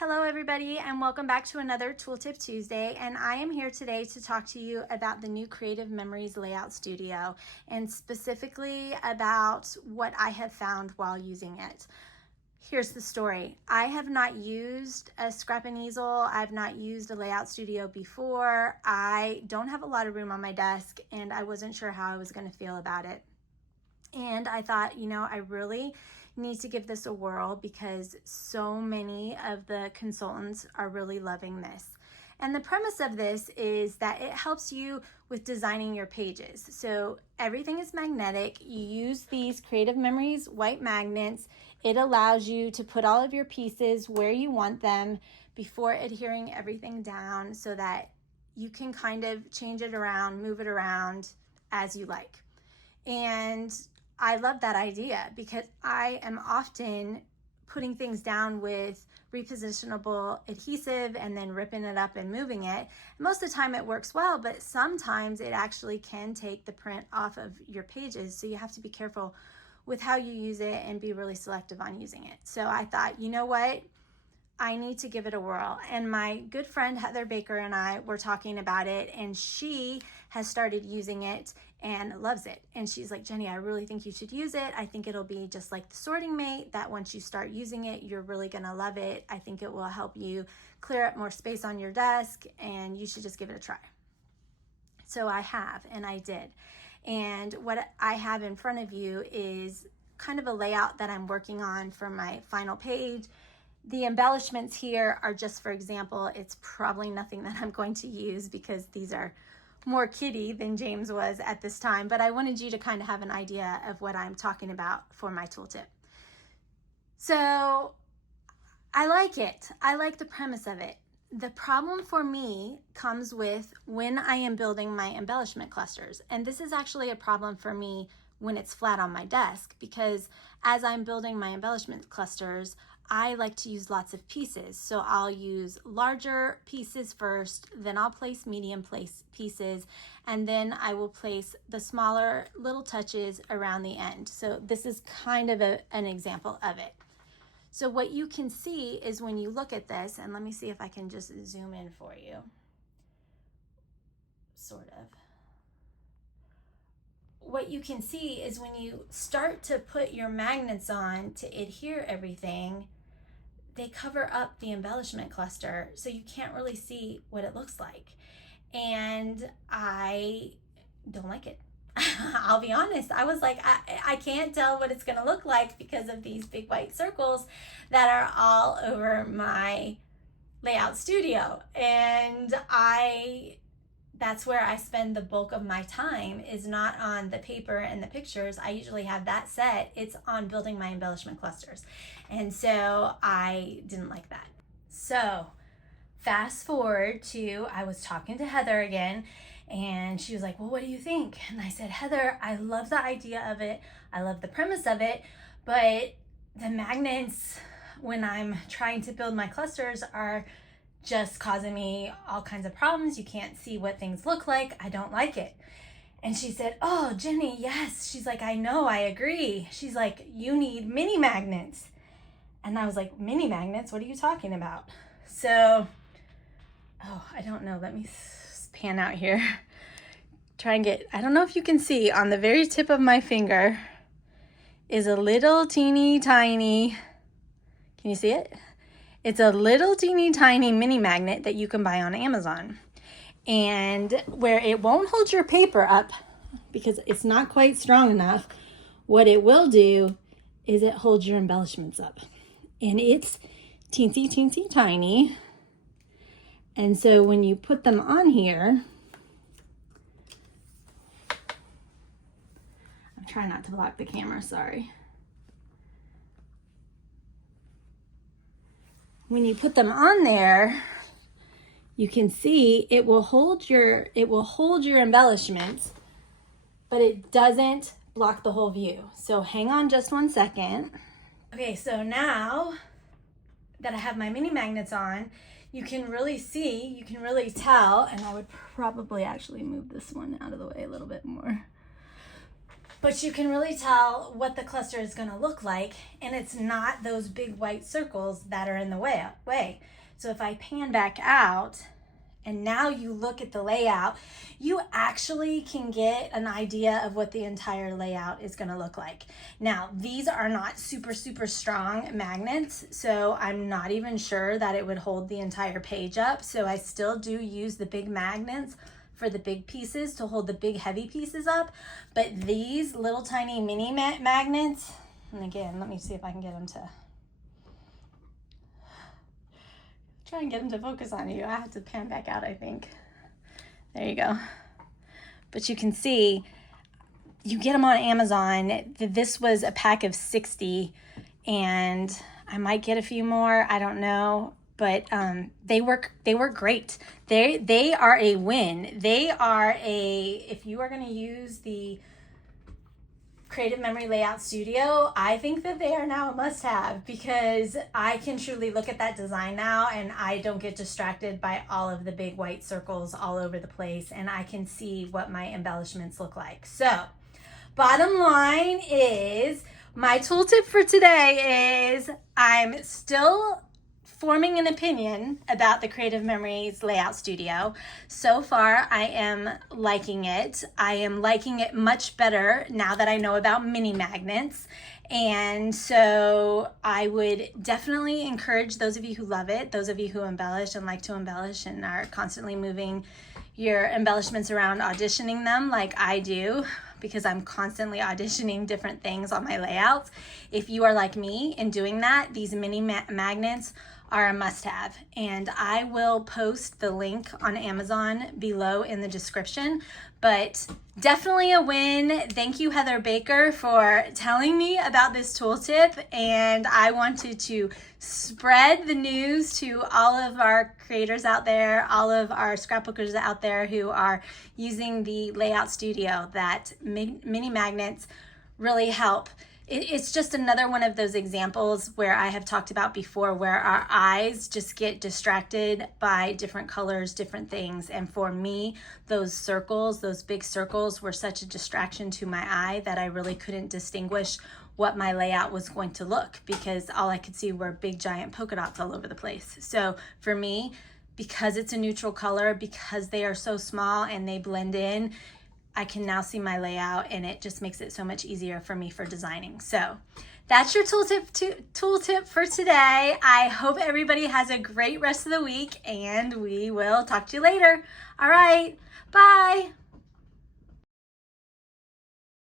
Hello everybody and welcome back to another Tooltip Tuesday, and I am here today to talk to you about the new Creative Memories Layout Studio and specifically about what I have found while using it. Here's the story. I have not used a scrap and easel. I've not used a layout studio before. I don't have a lot of room on my desk and I wasn't sure how I was going to feel about it. And I thought, I really need to give this a whirl because so many of the consultants are really loving this. And the premise of this is that it helps you with designing your pages. So everything is magnetic. You use these Creative Memories white magnets. It allows you to put all of your pieces where you want them before adhering everything down so that you can kind of change it around, move it around as you like. And I love that idea because I am often putting things down with repositionable adhesive and then ripping it up and moving it. Most of the time it works well, but sometimes it actually can take the print off of your pages. So you have to be careful with how you use it and be really selective on using it. So I thought, you know what? I need to give it a whirl. And my good friend Heather Baker and I were talking about it, and she has started using it and loves it. And she's like, Jenny, I really think you should use it. I think it'll be just like the sorting mate, that once you start using it, you're really gonna love it. I think it will help you clear up more space on your desk, and you should just give it a try. So I have, and I did. And what I have in front of you is kind of a layout that I'm working on for my final page. The embellishments here are just for example. It's probably nothing that I'm going to use because these are more kiddie than James was at this time, but I wanted you to kind of have an idea of what I'm talking about for my tooltip. So I like it. I like the premise of it. The problem for me comes with when I am building my embellishment clusters, and this is actually a problem for me when it's flat on my desk, because as I'm building my embellishment clusters, I like to use lots of pieces. So I'll use larger pieces first, then I'll place medium pieces, and then I will place the smaller little touches around the end. So this is kind of an example of it. So what you can see is when you look at this, and let me see if I can just zoom in for you, sort of. What you can see is when you start to put your magnets on to adhere everything, they cover up the embellishment cluster, so you can't really see what it looks like. And I don't like it. I'll be honest. I was like, I can't tell what it's gonna look like because of these big white circles that are all over my layout studio. And that's where I spend the bulk of my time, is not on the paper and the pictures. I usually have that set. It's on building my embellishment clusters. And so I didn't like that. So fast forward to, I was talking to Heather again, and she was like, well, what do you think? And I said, Heather, I love the idea of it. I love the premise of it, but the magnets, when I'm trying to build my clusters, are just causing me all kinds of problems. You can't see what things look like. I don't like it. And she said, oh, Jenny, yes. She's like, I know, I agree. She's like, you need mini magnets. And I was like, mini magnets? What are you talking about? So, I don't know. Let me pan out here. Try and get, I don't know if you can see, on the very tip of my finger is a little teeny tiny, can you see it? It's a little teeny tiny mini magnet that you can buy on Amazon. And where it won't hold your paper up because it's not quite strong enough, what it will do is it holds your embellishments up. And it's teensy, teensy tiny. And so when you put them on here, I'm trying not to block the camera, sorry. When you put them on there, you can see it will hold your embellishments, but it doesn't block the whole view. So hang on just one second. Okay, so now that I have my mini magnets on, you can really see, you can really tell, and I would probably actually move this one out of the way a little bit more. but you can really tell what the cluster is going to look like, and it's not those big white circles that are in the way. So if I pan back out and now you look at the layout, you actually can get an idea of what the entire layout is going to look like. Now, these are not super strong magnets, so I'm not even sure that it would hold the entire page up. So I still do use the big magnets for the big pieces to hold the big heavy pieces up. But these little tiny mini magnets, and again, let me see if I can get them to try and get them to focus on you. I have to pan back out, I think. There you go. But you can see, you get them on Amazon. This was a pack of 60, and I might get a few more, I don't know. But they work great. They are a win. They are if you are going to use the Creative Memory Layout Studio, I think that they are now a must-have, because I can truly look at that design now and I don't get distracted by all of the big white circles all over the place, and I can see what my embellishments look like. So, bottom line is, my tool tip for today is, I'm still forming an opinion about the Creative Memories Layout Studio. So far, I am liking it. I am liking it much better now that I know about mini magnets. And so I would definitely encourage those of you who love it, those of you who embellish and like to embellish and are constantly moving your embellishments around, auditioning them like I do, because I'm constantly auditioning different things on my layouts. If you are like me in doing that, these mini magnets are a must-have, and I will post the link on Amazon below in the description. But definitely a win. Thank you, Heather Baker, for telling me about this tool tip, and I wanted to spread the news to all of our creators out there, all of our scrapbookers out there who are using the Layout Studio, that mini magnets really help. It's just another one of those examples where I have talked about before, where our eyes just get distracted by different colors, different things. And for me, those circles, those big circles, were such a distraction to my eye that I really couldn't distinguish what my layout was going to look, because all I could see were big giant polka dots all over the place. So for me, because it's a neutral color, because they are so small and they blend in, I can now see my layout, and it just makes it so much easier for me for designing. So that's your tool tip for today. I hope everybody has a great rest of the week, and we will talk to you later. All right, bye.